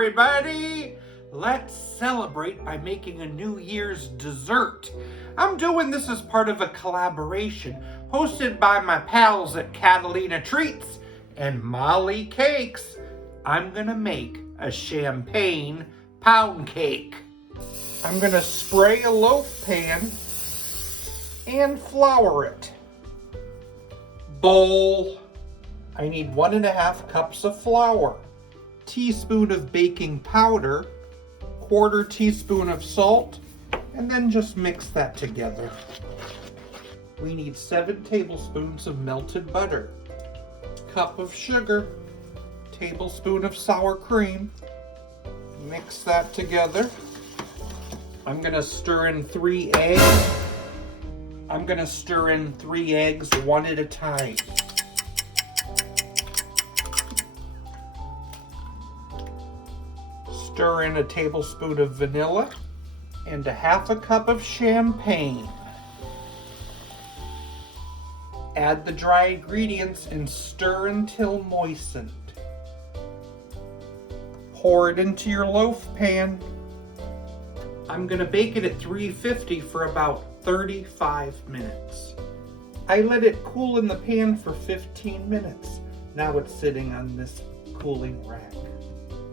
everybody! Let's celebrate by making a New Year's dessert. I'm doing this as part of a collaboration hosted by my pals at Catalina Treats and Molly Cakes. I'm gonna make a champagne pound cake. I'm gonna spray a loaf pan and flour it. Bowl. I need 1.5 cups of flour, teaspoon of baking powder, 1/4 teaspoon of salt, and then just mix that together. We need 7 tablespoons of melted butter, cup of sugar, tablespoon of sour cream. Mix that together. I'm gonna stir in 3 eggs. I'm gonna stir in 3 eggs one at a time. Stir in a tablespoon of vanilla and 1/2 cup of champagne. Add the dry ingredients and stir until moistened. Pour it into your loaf pan. I'm gonna bake it at 350 for about 35 minutes. I let it cool in the pan for 15 minutes. Now it's sitting on this cooling rack.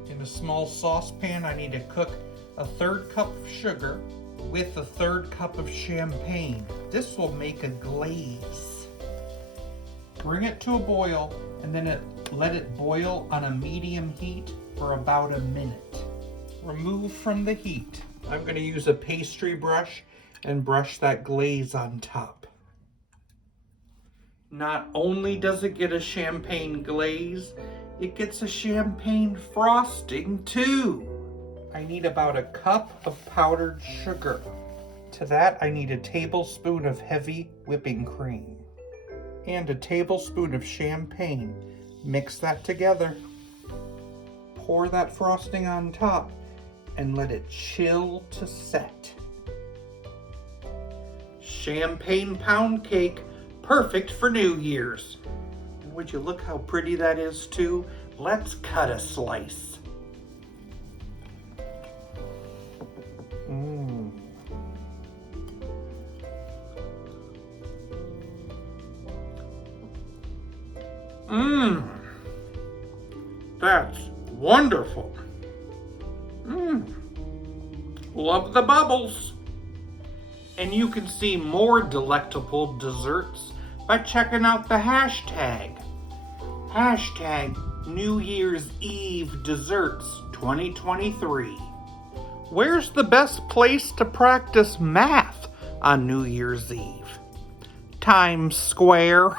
In a small saucepan, I need to cook 1/3 cup of sugar with 1/3 cup of champagne. This will make a glaze. Bring it to a boil and then let it boil on a medium heat for about a minute. Remove from the heat. I'm going to use a pastry brush and brush that glaze on top. Not only does it get a champagne glaze, it gets a champagne frosting too. I need about 1 cup of powdered sugar. To that, I need 1 tablespoon of heavy whipping cream and 1 tablespoon of champagne. Mix that together. Pour that frosting on top and let it chill to set. Champagne pound cake, perfect for New Year's. And would you look how pretty that is too? Let's cut a slice. That's wonderful. Love the bubbles. And you can see more delectable desserts by checking out the hashtag. Hashtag New Year's Eve Desserts 2023. Where's the best place to practice math on New Year's Eve? Times Square.